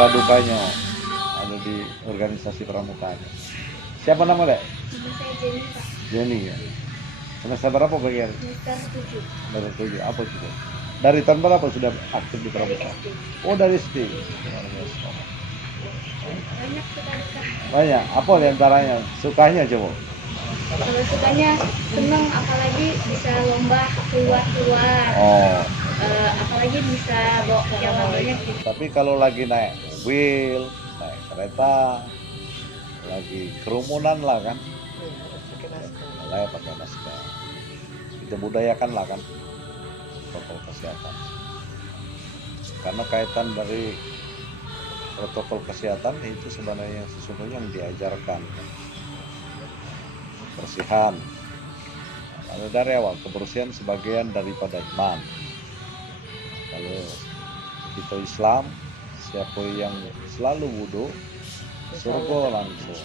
suka dukanya ada di organisasi pramuka. Siapa nama dek? Nama saya Jenny, Pak. Jenny ya. Semester berapa bagian? Semester 7. Semester 7. Apa itu? Dari tahun berapa sudah aktif di Dari pramuka? SD. Oh dari SD. Luar biasa. Banyak suka duka. Banyak. Apa diantaranya? Sukanya coba. Kalau sukanya seneng, apalagi bisa lomba keluar-keluar. Oh. Apalagi bisa bawa yang banyak gitu. Tapi kalau lagi naik mobil, naik kereta, lagi kerumunan lah kan, mulai pakai masker. Kita budayakan lah kan protokol kesehatan. Karena kaitan dari protokol kesehatan itu sebenarnya sesungguhnya yang diajarkan kebersihan. Lalu dari awal kebersihan sebagian daripada iman. Kalau kita Islam, siapa yang selalu wudhu, surga langsung.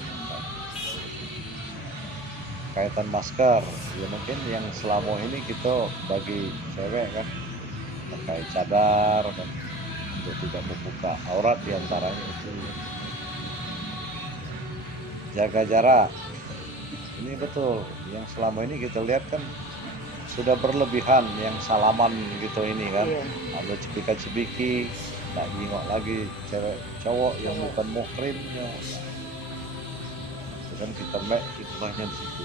Kaitan masker, ya mungkin yang selama ini kita bagi cewek kan pakai cadar kan, untuk tidak membuka aurat diantaranya itu. Jaga jarak, ini betul. Yang selama ini kita lihat kan sudah berlebihan yang salaman gitu ini kan, ada cipika-cipiki, tak jengok lagi cewek cowok yang bukan muhrimnya. Itu kan kita mbak hikmahnya di situ.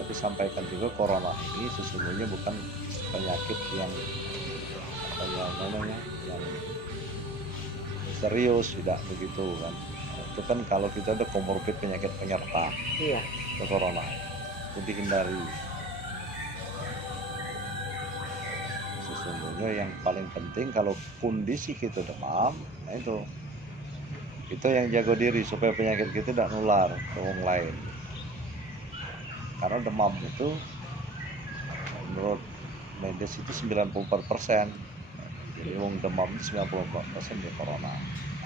Tapi sampaikan juga corona ini sesungguhnya bukan penyakit yang apa namanya yang serius, tidak begitu kan. Itu kan kalau kita ada komorbid penyakit penyerta, Iya. ke corona itu dihindari. Sesungguhnya yang paling penting kalau kondisi kita demam, nah itu kita yang jaga diri supaya penyakit kita tidak nular ke orang lain. Karena demam itu menurut medis itu 94%. Jadi orang demam itu 94% dia corona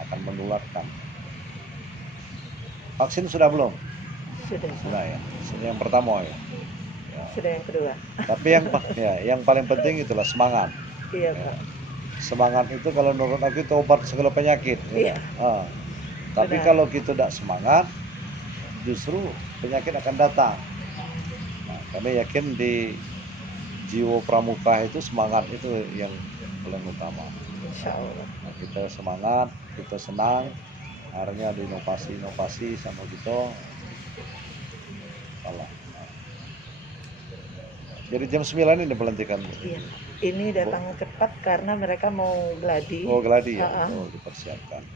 akan menularkan. Vaksin sudah belum? Sudah ya. Sudah yang pertama ya. Sudah yang kedua. Tapi yang paling penting itulah semangat. Iya, Pak. Semangat itu kalau menurut aku itu obat segala penyakit. Iya. Tapi Benar. kalau kita tidak semangat, justru penyakit akan datang. Nah, kami yakin di jiwa pramuka itu semangat itu yang paling utama. Insya Allah. Nah, kita semangat, kita senang, akhirnya ada inovasi sama kita. Salah. Jadi jam 9 ini pelantikan. Iya. Ini datang cepat karena mereka mau gladi. Oh gladi ya, dipersiapkan.